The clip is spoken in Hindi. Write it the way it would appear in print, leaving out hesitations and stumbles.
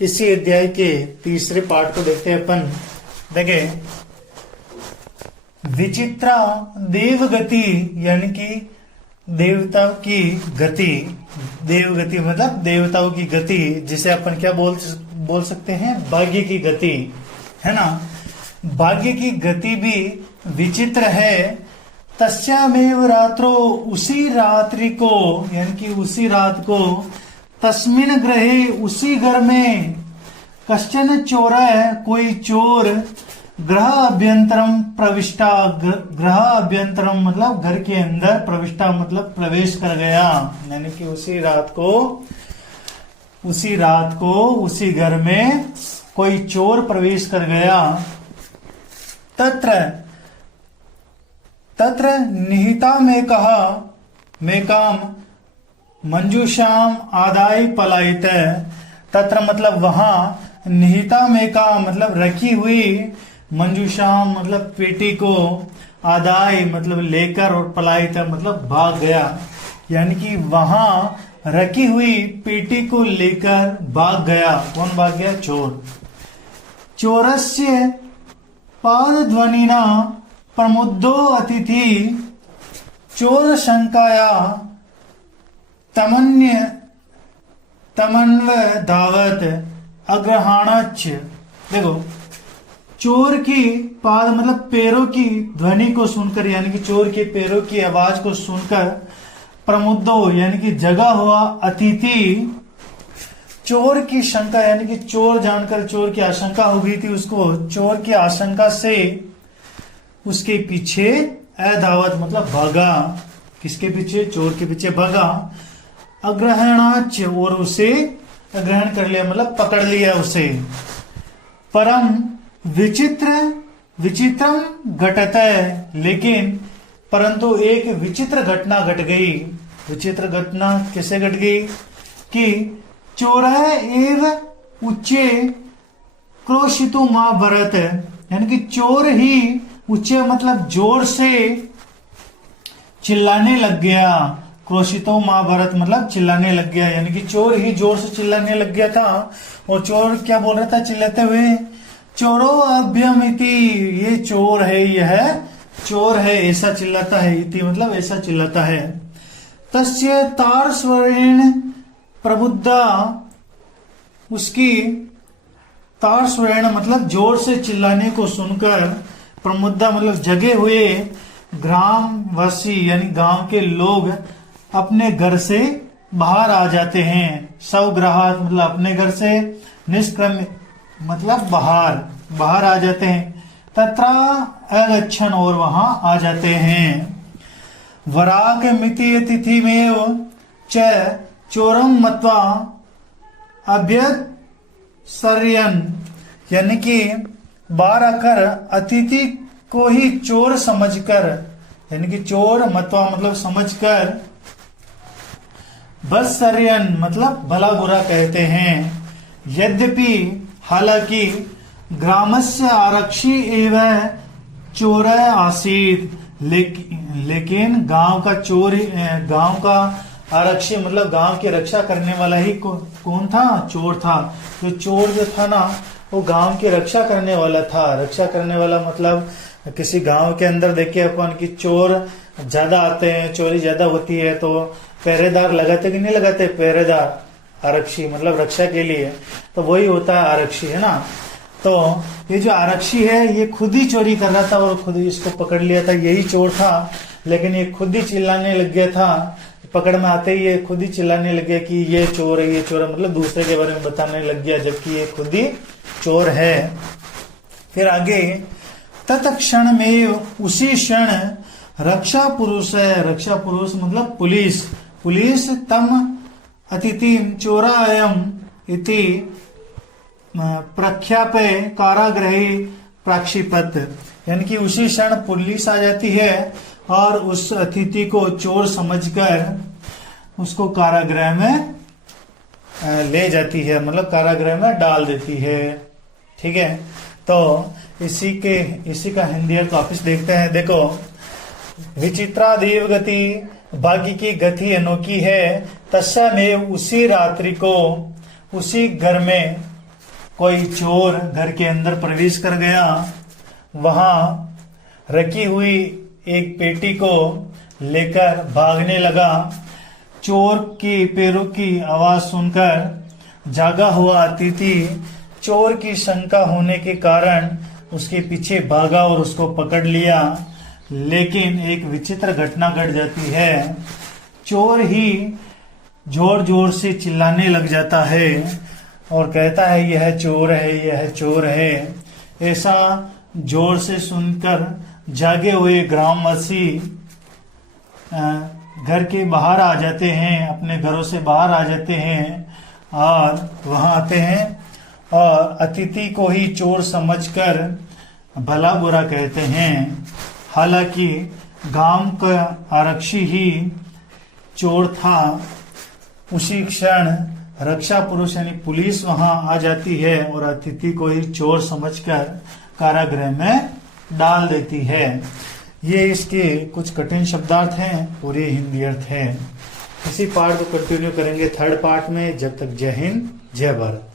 इसी अध्याय के तीसरे पाठ को देखते हैं अपन। देखे, विचित्रा देवगति यानी कि देवताओं की गति। देवगति मतलब देवताओं की गति, जिसे अपन क्या बोल सकते हैं, भाग्य की गति, है ना। भाग्य की गति भी विचित्र है। तस्यामेव रात्रो, उसी रात्रि को यानी कि उसी रात को, तस्मिन ग्रहे, उसी घर में, कश्चन चोरः, कोई चोर, ग्रह अभ्यंतरम प्रविष्टा, ग्रह अभ्यंतरम मतलब घर के अंदर, प्रविष्टा मतलब प्रवेश कर गया, यानी कि उसी रात को उसी घर में कोई चोर प्रवेश कर गया। तत्र निहिता में कहा, में काम मंजूषाम आदाय पलायित। तत्र मतलब वहां, निहिता में का मतलब रखी हुई, मंजूषाम मतलब पेटी को, आदाय मतलब लेकर, और पलायित मतलब भाग गया, यानी कि वहां रखी हुई पेटी को लेकर भाग गया। कौन भाग गया? चोर। चोरस्य पाद ध्वनिना प्रमुद्धो अतिथि, चोर शंकाया तमन्व धावत अग्रहाणाच। देखो, चोर की पाद मतलब पैरों की ध्वनि को सुनकर, यानी कि चोर के पैरों की आवाज को सुनकर, प्रमुद्धो यानी कि जगा हुआ, अतिथि, चोर की शंका यानी कि चोर जानकर चोर की आशंका हो गई थी उसको, चोर की आशंका से उसके पीछे अधावत मतलब भागा। किसके पीछे? चोर के पीछे भागा। अग्रहणाच, और उसे ग्रहण कर लिया मतलब पकड़ लिया उसे। परम विचित्रम घटत, लेकिन परंतु एक विचित्र घटना घट गई। विचित्र घटना कैसे घट गई कि चोरः एव उच्चे क्रोशितु मां भरत, यानी कि चोर ही उच्चे मतलब जोर से चिल्लाने लग गया। क्रोशितो मां भरत मतलब चिल्लाने लग गया, यानी कि चोर ही जोर से चिल्लाने लग गया था। और चोर क्या बोल रहा था चिल्लाते हुए? चोरो अभ्यमिति, ये चोर है, यह चोर है, ऐसा चिल्लाता है। इति मतलब ऐसा चिल्लाता है। तस्य तार स्वरेण प्रबुद्धा, उसकी तार स्वरेण मतलब जोर से चिल्लाने को सुनकर, प्रमुद्धा मतलब जगे हुए, ग्रामवासी यानी गांव के लोग अपने घर से बाहर आ जाते हैं। स्वगृहात् मतलब अपने घर से, निष्क्रम्य मतलब बाहर आ जाते हैं। तत्रा अगच्छन और वहां आ जाते हैं। वराक मिति अतिथि में च चोरम मत्वा अभ्यसर्यन, यानी कि बाहर आकर अतिथि को ही चोर समझकर, यानी कि चोर मत्वा मतलब समझकर, बसर्यन मतलब भला बुरा कहते हैं। यद्यपि हालांकि ग्रामस्य आरक्षी एवं चोर आसीत, लेकिन गांव का चोर, गांव का आरक्षी मतलब गांव की रक्षा करने वाला ही कौन था? चोर था। तो चोर जो था ना, वो गांव की रक्षा करने वाला था। रक्षा करने वाला मतलब किसी गांव के अंदर देखिए अपन कि चोर ज्यादा आते हैं, चोरी ज्यादा होती है, तो पहरेदार लगाते कि नहीं लगाते? पहरेदार, आरक्षी मतलब रक्षा के लिए, तो वही होता है आरक्षी, है ना। तो ये जो आरक्षी है ये खुद ही चोरी कर रहा था और खुद ही इसको पकड़ लिया था, यही चोर था। लेकिन ये खुद ही चिल्लाने लग गया था, पकड़ में आते ही ये खुद ही चिल्लाने लग गया कि ये चोर है, ये चोर है, मतलब दूसरे के बारे में बताने लग गया, जबकि ये खुद ही चोर है। फिर आगे, तत्क्षण में उसी क्षण रक्षा पुरुष है, रक्षा पुरुष मतलब पुलिस, पुलिस तम अतिथि चोरायम इति प्रख्यापे कारागृही प्राक्षिपत, यानी कि उसी क्षण पुलिस आ जाती है और उस अतिथि को चोर समझकर उसको कारागृह में ले जाती है, मतलब कारागृह में डाल देती है। ठीक है, तो इसी का हिंदी अर्थ वापिस देखते हैं। देखो, विचित्रा देव गति, भाग्य की गति अनोखी है। तस्या में उसी रात्रि को उसी घर में कोई चोर घर के अंदर प्रवेश कर गया, वहां रखी हुई एक पेटी को लेकर भागने लगा। चोर के पैरों की आवाज सुनकर जागा हुआ अतिथि चोर की शंका होने के कारण उसके पीछे भागा और उसको पकड़ लिया। लेकिन एक विचित्र घटना घट जाती है। चोर ही जोर जोर से चिल्लाने लग जाता है और कहता है यह चोर है, यह चोर है। ऐसा जोर से सुनकर जागे हुए ग्रामवासी घर के बाहर आ जाते हैं, अपने घरों से बाहर आ जाते हैं और वहां आते हैं और अतिथि को ही चोर समझकर भला बुरा कहते हैं। हालांकि गांव का आरक्षी ही चोर था। उसी क्षण रक्षा पुरुष यानी पुलिस वहां आ जाती है और अतिथि को ही चोर समझकर कारागृह में डाल देती है। ये इसके कुछ कठिन शब्दार्थ हैं, पूरे हिंदी अर्थ है। इसी पार्ट को कंटिन्यू करेंगे थर्ड पार्ट में। जब तक जय हिंद, जय भारत।